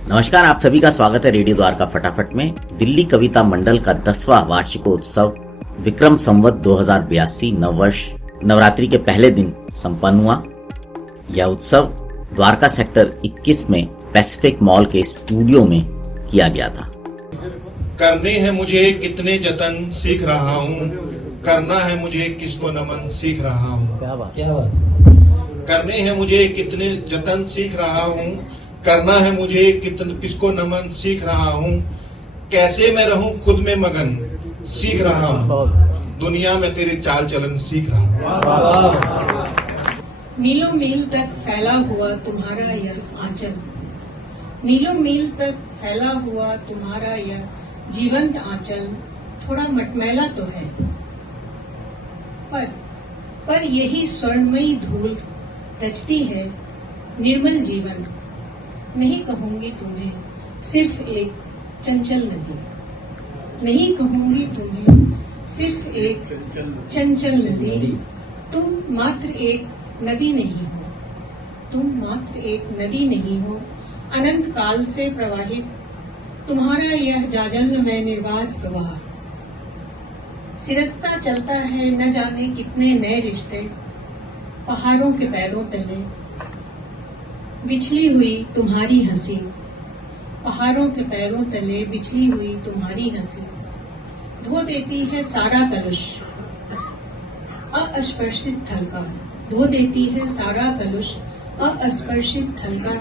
नमस्कार, आप सभी का स्वागत है रेडियो द्वारका फटाफट में। दिल्ली कविता मंडल का 10वां वार्षिकोत्सव विक्रम संवत 2082 नववर्ष नवरात्रि के पहले दिन संपन्न हुआ। यह उत्सव द्वारका सेक्टर 21 में पैसिफिक मॉल के स्टूडियो में किया गया था। करने हैं मुझे कितने जतन सीख रहा हूँ, करना है मुझे किसको नमन सीख रहा हूँ। क्या बात। करने हैं मुझे कितने जतन सीख रहा हूँ, करना है मुझे किसको नमन सीख रहा हूँ। कैसे मैं रहूं खुद में मगन सीख रहा हूँ, दुनिया में तेरे चाल चलन सीख रहा हूँ। मीलों मील तक फैला हुआ तुम्हारा यह आंचल, मीलों मील तक फैला हुआ तुम्हारा यह जीवंत आंचल थोड़ा मटमैला तो है, पर यही स्वर्णमयी धूल रचती है निर्मल जीवन। नहीं कहूंगी तुम्हें सिर्फ एक चंचल नदी, नहीं कहूंगी तुम्हें सिर्फ एक चंचल नदी। तुम मात्र एक नदी नहीं हो, तुम मात्र एक नदी नहीं हो, अनंत काल से प्रवाहित तुम्हारा यह जाजन्म में निर्बाध प्रवाह। सिरसता चलता है न जाने कितने नए रिश्ते, पहाड़ों के पैरों तले बिछली हुई तुम्हारी हंसी, पहाड़ों के पैरों तले बिछली हुई तुम्हारी हंसी धो देती है सारा कलुष अस्पर्शित थल का, धो देती है सारा कलुष अस्पर्शित थल का।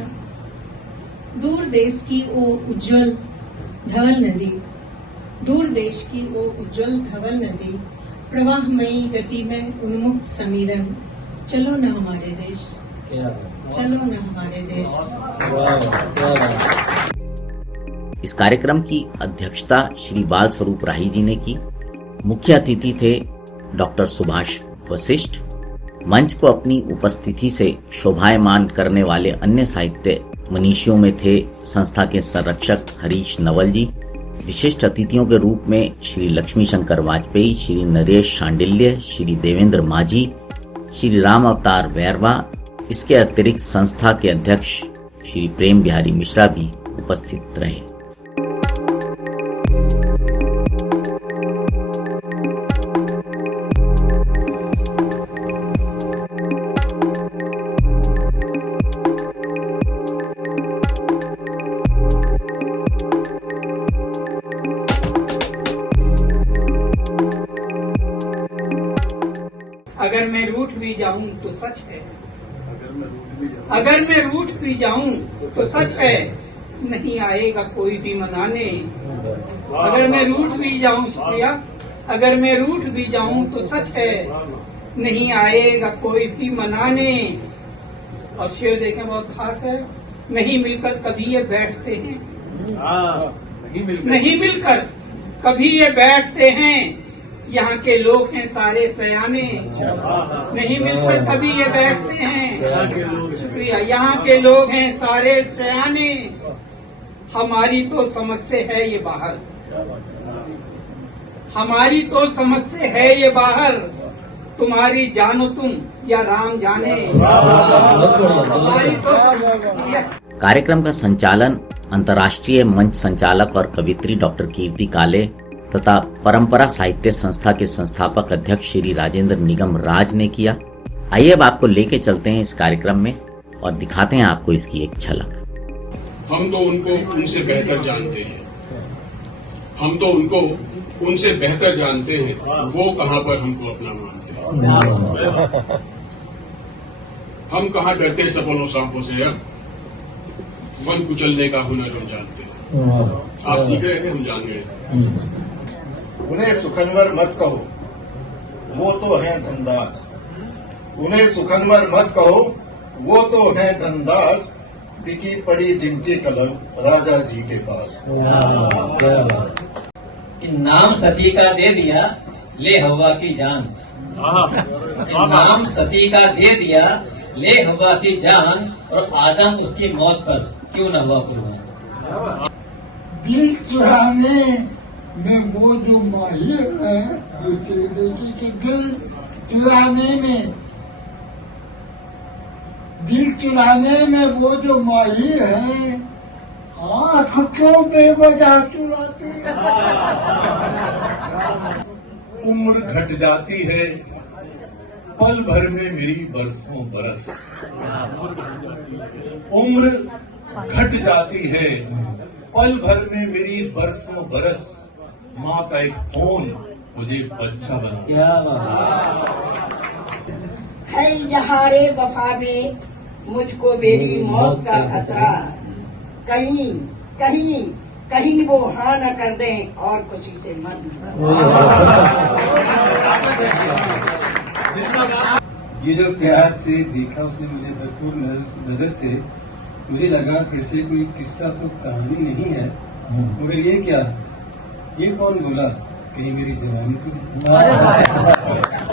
दूर देश की ओ उज्जवल धवल नदी, दूर देश की ओ उज्जवल धवल नदी, प्रवाहमयी गति में उन्मुक्त समीरन। चलो न हमारे देश, चलो न हमारे देश। इस कार्यक्रम की अध्यक्षता श्री बाल स्वरूप राही जी ने की। मुख्य अतिथि थे डॉक्टर सुभाष वशिष्ठ। मंच को अपनी उपस्थिति से शोभायमान करने वाले अन्य साहित्य मनीषियों में थे संस्था के संरक्षक हरीश नवल जी। विशिष्ट अतिथियों के रूप में श्री लक्ष्मी शंकर वाजपेयी, श्री नरेश शांडिल्य, श्री देवेंद्र माझी, श्री राम अवतार बैरवा। इसके अतिरिक्त संस्था के अध्यक्ष श्री प्रेम बिहारी मिश्रा भी उपस्थित रहे। अगर मैं रूठ भी जाऊं तो सच है, अगर मैं रूठ भी जाऊं तो सच है, नहीं आएगा कोई भी मनाने। अगर मैं रूठ भी जाऊं, शुक्रिया, अगर मैं रूठ भी जाऊं तो सच है, नहीं आएगा कोई भी मनाने। और शेर देखें बहुत खास है, नहीं मिलकर कभी ये बैठते हैं, नहीं मिलकर कभी ये बैठते हैं, यहाँ के लोग हैं सारे सयाने। नहीं मिलकर कभी ये बैठते हैं, शुक्रिया, यहाँ के लोग हैं सारे सयाने। हमारी तो समझ से है ये बाहर, हमारी तो समझ से है ये बाहर, तुम्हारी जानो तुम या राम जाने। हमारी तो कार्यक्रम का संचालन अंतर्राष्ट्रीय मंच संचालक और कवित्री डॉक्टर कीर्ति काले तथा परंपरा साहित्य संस्था के संस्थापक अध्यक्ष श्री राजेंद्र निगम राज ने किया। आइए अब आपको लेके चलते हैं इस कार्यक्रम में और दिखाते हैं आपको इसकी एक झलक। हम तो उनको उनसे बेहतर जानते हैं, हम तो उनको उनसे बेहतर जानते हैं, वो कहाँ पर हमको अपना मानते हैं। हम कहाँ डरते सपनों सांपों से, अब वन कुचलने का हुनर हम जानते हैं। आप सीख रहे थे, हम जान गए। उन्हें सुखनवर मत कहो, वो तो हैं धनदास, उन्हें सुखनवर मत कहो, वो तो हैं धनदास, बिकी पड़ी जिनकी कलम राजा जी के पास। नाम सती का दे दिया, ले हवा की जान। नाम सती का दे दिया, ले हवा की जान, और आदम उसकी मौत पर क्यों न हुआ कुर्बान। दिल चुराने में वो जो माहिर है, देखिए कि दिल चुराने में, दिल चुराने में वो जो माहिर है, आँख क्यों बेवजह चुराती है? उम्र घट जाती है पल भर में मेरी बरसों बरस। उम्र घट जाती है पल भर में मेरी बरसों बरस। माँ का एक फोन मुझे बच्चा बना। क्या बात है इजहारे वफा में मुझको मेरी मौत का खतरा। कहीं कहीं कहीं वो हाँ न कर दें और खुशी से मन। ये जो प्यार से देखा उसने मुझे भरपूर नजर से, मुझे लगा फिर से कोई किस्सा तो कहानी नहीं है, मगर ये क्या, ये कौन बोला, कहीं मेरी जवानी तो नहीं।